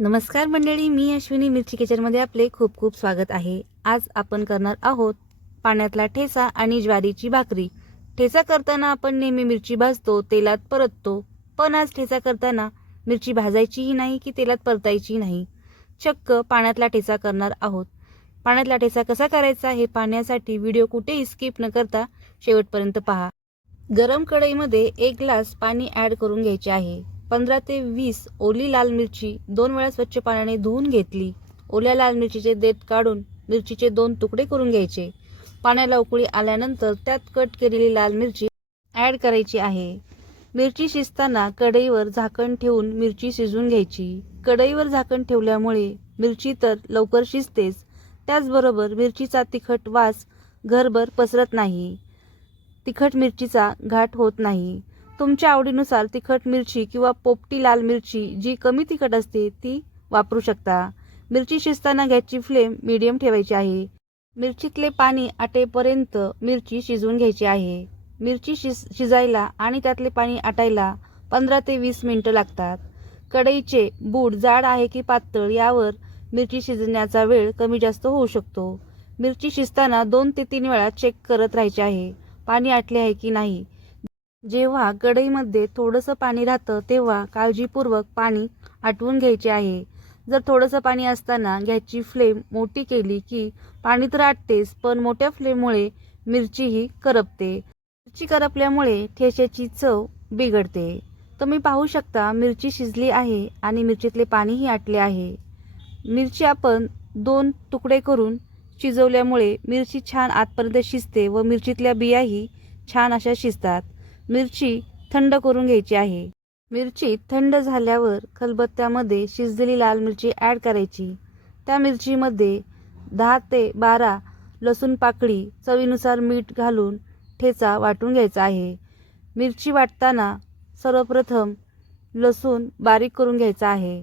नमस्कार मंडळी, मी अश्विनी मिरची किचनमध्ये आपले खूप खूप स्वागत आहे। आज आपण करणार आहोत पाण्यातला ठेचा आणि ज्वारीची भाकरी। ठेचा करताना आपण नेहमी मिरची भाजतो, तेलात परततो, पण आज ठेचा करताना मिरची भाजायचीही नाही की तेलात परतायची नाही, चक्क पाण्यातला ठेचा करणार आहोत। पाण्यातला ठेचा कसा करायचा हे पाहण्यासाठी व्हिडिओ कुठेही स्किप न करता शेवटपर्यंत पहा। गरम कढईमध्ये 1 ग्लास पाणी ॲड करून घ्यायचे आहे। 15 ते 20 ओली लाल मिरची 2 वेळा स्वच्छ पाण्याने धुवून घेतली। ओल्या लाल मिरचीचे देठ काढून मिरचीचे 2 तुकडे करून घ्यायचे। पाण्याला उकळी आल्यानंतर त्यात कट केलेली लाल मिरची ॲड करायची आहे। मिरची शिजताना कढईवर झाकण ठेवून मिरची शिजवून घ्यायची। कढईवर झाकण ठेवल्यामुळे मिरची तर लवकर शिजतेच, त्याचबरोबर मिरचीचा तिखट वास घरभर पसरत नाही, तिखट मिरचीचा घाट होत नाही। तुमच्या आवडीनुसार तिखट मिरची किंवा पोपटी लाल मिरची जी कमी तिखट असते ती वापरू शकता। मिरची शिजताना गॅसची फ्लेम मीडियम ठेवायची आहे। मिरचीतले पाणी आटेपर्यंत मिरची शिजवून घ्यायची आहे। मिरची शिजायला आणि त्यातले पाणी आटायला 15 ते 20 मिनिटं लागतात। कढईचे बूड जाड आहे की पातळ यावर मिरची शिजण्याचा वेळ कमी जास्त होऊ शकतो। मिरची शिजताना 2 ते 3 वेळा चेक करत राहायचे आहे, पाणी आटले आहे की नाही। जेव्हा कढईमध्ये थोडंसं पाणी राहतं तेव्हा काळजीपूर्वक पाणी आटवून घ्यायचे आहे। जर थोडंसं पाणी असताना गॅसची फ्लेम मोठी केली की पाणी तर आटतेच, पण मोठ्या फ्लेममुळे मिरचीही करपते। मिरची करपल्यामुळे ठेच्याची चव बिघडते। तुम्ही पाहू शकता मिरची शिजली आहे आणि मिरचीतले पाणीही आटले आहे। मिरची आपण 2 तुकडे करून शिजवल्यामुळे मिरची छान आतपर्यंत शिजते व मिरचीतल्या बियाही छान अशा शिजतात। मिरची थंड करून घ्यायची आहे। मिरची थंड झाल्यावर खलबत्त्यामध्ये शिजलेली लाल मिरची ॲड करायची। त्या मिरचीमध्ये 10 ते 12 लसूण पाकळी, चवीनुसार मीठ घालून ठेचा वाटून घ्यायचा आहे। मिरची वाटताना सर्वप्रथम लसूण बारीक करून घ्यायचा आहे।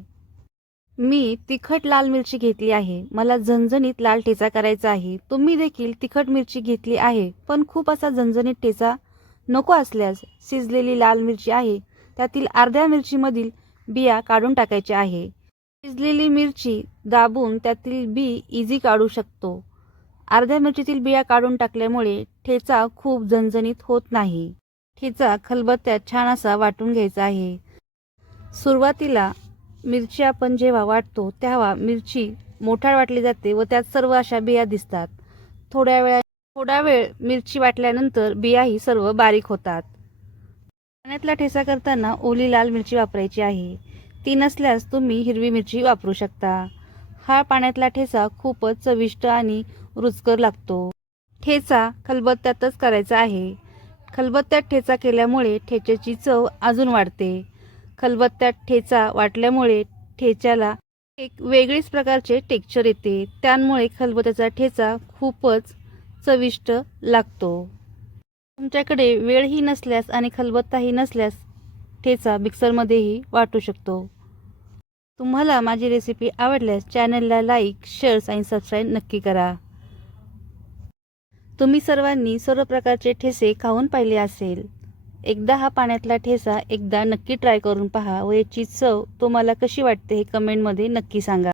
मी तिखट लाल मिरची घेतली आहे, मला झणझणीत लाल ठेचा करायचा आहे। तुम्ही देखील तिखट मिरची घेतली आहे, पण खूप असा झणझणीत ठेचा नको असल्यास शिजलेली लाल मिरची आहे त्यातील अर्ध्या मिरचीमधील बिया काढून टाकायच्या आहे। शिजलेली मिरची दाबून त्यातील बी इझी काढू शकतो। अर्ध्या मिरचीतील बिया काढून टाकल्यामुळे ठेचा खूप झणझणीत होत नाही। ठेचा खलबत्त्यात छान असा वाटून घ्यायचा आहे। सुरुवातीला मिरची आपण जेव्हा वाटतो तेव्हा मिरची मोठार वाटली जाते व त्यात सर्व अशा बिया दिसतात। थोडा वेळ मिरची वाटल्यानंतर बियाही सर्व बारीक होतात। पाण्यातला ठेचा करताना ओली लाल मिरची वापरायची आहे, ती नसल्यास तुम्ही हिरवी मिरची वापरू शकता। हा पाण्यातला ठेचा खूपच चविष्ट आणि रुचकर लागतो। ठेचा खलबत्त्यातच करायचा आहे। खलबत्त्यात ठेचा केल्यामुळे ठेच्याची चव अजून वाढते। खलबत्त्यात ठेचा वाटल्यामुळे ठेच्याला एक वेगळीच प्रकारचे टेक्स्चर येते, त्यामुळे खलबत्त्याचा ठेचा खूपच चविष्ट लागतो। तुमच्याकडे वेळही नसल्यास आणि खलबत्ताही नसल्यास ठेचा मिक्सरमध्येही वाटू शकतो। तुम्हाला माझी रेसिपी आवडल्यास चॅनलला लाईक, शेअर आणि सबस्क्राईब नक्की करा। तुम्ही सर्वांनी सर्व प्रकारचे ठेचे खाऊन पाहिले असेल, एकदा हा पाण्यातला ठेचा एकदा नक्की ट्राय करून पहा व याची चव तुम्हाला कशी वाटते हे कमेंटमध्ये नक्की सांगा।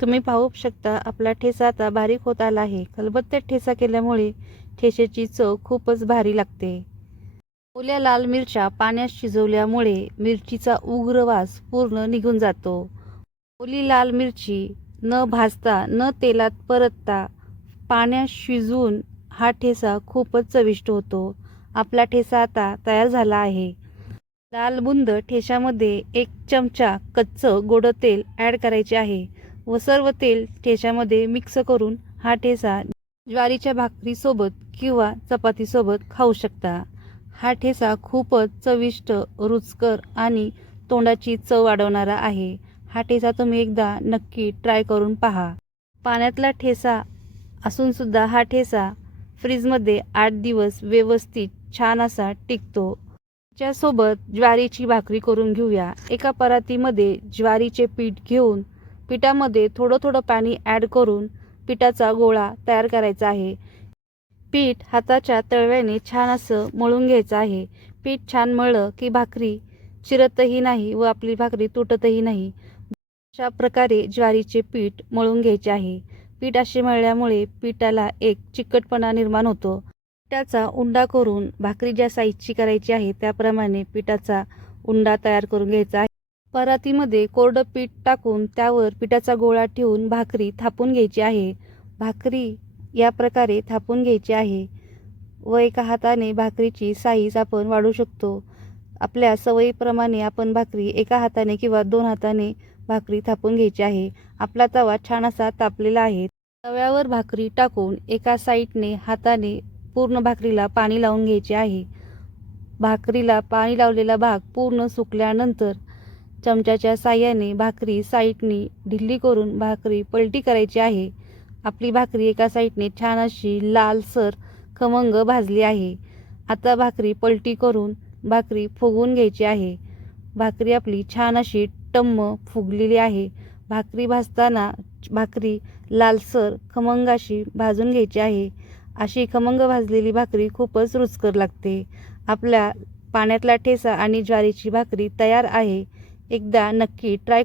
तुम्ही पाहू शकता आपला ठेचा आता बारीक होत आला आहे। खलबत्त्यात ठेचा केल्यामुळे ठेच्याची चव खूपच भारी लागते। ओल्या लाल मिरच्या पाण्यात शिजवल्यामुळे मिरचीचा उग्र वास पूर्ण निघून जातो। ओली लाल मिरची न भाजता न तेलात परतता पाण्यात शिजवून हा ठेचा खूपच चविष्ट होतो। आपला ठेचा आता तयार झाला आहे। लाल बुंद ठेच्यामध्ये 1 चमचा कच्चं गोडं तेल ॲड करायचे आहे व सर्व तेल ठेच्यामध्ये मिक्स करून हा ठेचा ज्वारीच्या भाकरीसोबत किंवा चपातीसोबत खाऊ शकता। हा ठेचा खूपच चविष्ट, रुचकर आणि तोंडाची चव वाढवणारा आहे। हा ठेचा तुम्ही एकदा नक्की ट्राय करून पहा। पाण्यातला ठेचा असून सुद्धा हा ठेचा फ्रीजमध्ये 8 दिवस व्यवस्थित छान असा टिकतो। त्याच्यासोबत ज्वारीची भाकरी करून घेऊया। एका परातीमध्ये ज्वारीचे पीठ घेऊन पिठामध्ये थोडं पाणी ॲड करून पिठाचा गोळा तयार करायचा आहे। पीठ हाताच्या तळव्याने छान असं मळून घ्यायचं आहे। पीठ छान मळलं की भाकरी चिरतही नाही व आपली भाकरी तुटतही नाही। अशा प्रकारे ज्वारीचे पीठ मळून घ्यायचे आहे. पीठ असे मळल्यामुळे पिठाला एक चिकटपणा निर्माण होतो. पिठाचा उंडा करून भाकरी ज्या साईजची करायची आहे त्याप्रमाणे पिठाचा उंडा तयार करून घ्यायचा आहे. परातीमध्ये कोरडं पीठ टाकून त्यावर पिठाचा गोळा ठेवून भाकरी थापून घ्यायची आहे. भाकरी या प्रकारे थापून घ्यायची आहे व एका हाताने भाकरीची साईज आपण वाढवू शकतो. आपल्या सवयीप्रमाणे आपण भाकरी एका हाताने किंवा 2 हाताने भाकरी थापून घ्यायची आहे. आपला तवा छान असा तापलेला आहे. तव्यावर भाकरी टाकून एका साईडने हाताने पूर्ण भाकरीला पाणी लावून घ्यायचे आहे. भाकरीला पाणी लावलेला भाग पूर्ण सुकल्यानंतर चमच्याच्या साहाय्याने भाकरी साईडनी ढिल्ली करून भाकरी पलटी करायची आहे. आपली भाकरी एका साईडने छान अशी लालसर खमंग भाजली आहे. आता भाकरी पलटी करून भाकरी फुगवून घ्यायची आहे. भाकरी आपली छान अशी टम्म फुगलेली आहे. भाकरी भाजताना भाकरी लालसर खमंग अशी भाजून घ्यायची आहे. अशी खमंग भाजलेली भाकरी खूपच रुचकर लागते. आपल्या पाण्यातला ठेचा आणि ज्वारीची भाकरी तयार आहे. एकदा नक्की ट्राय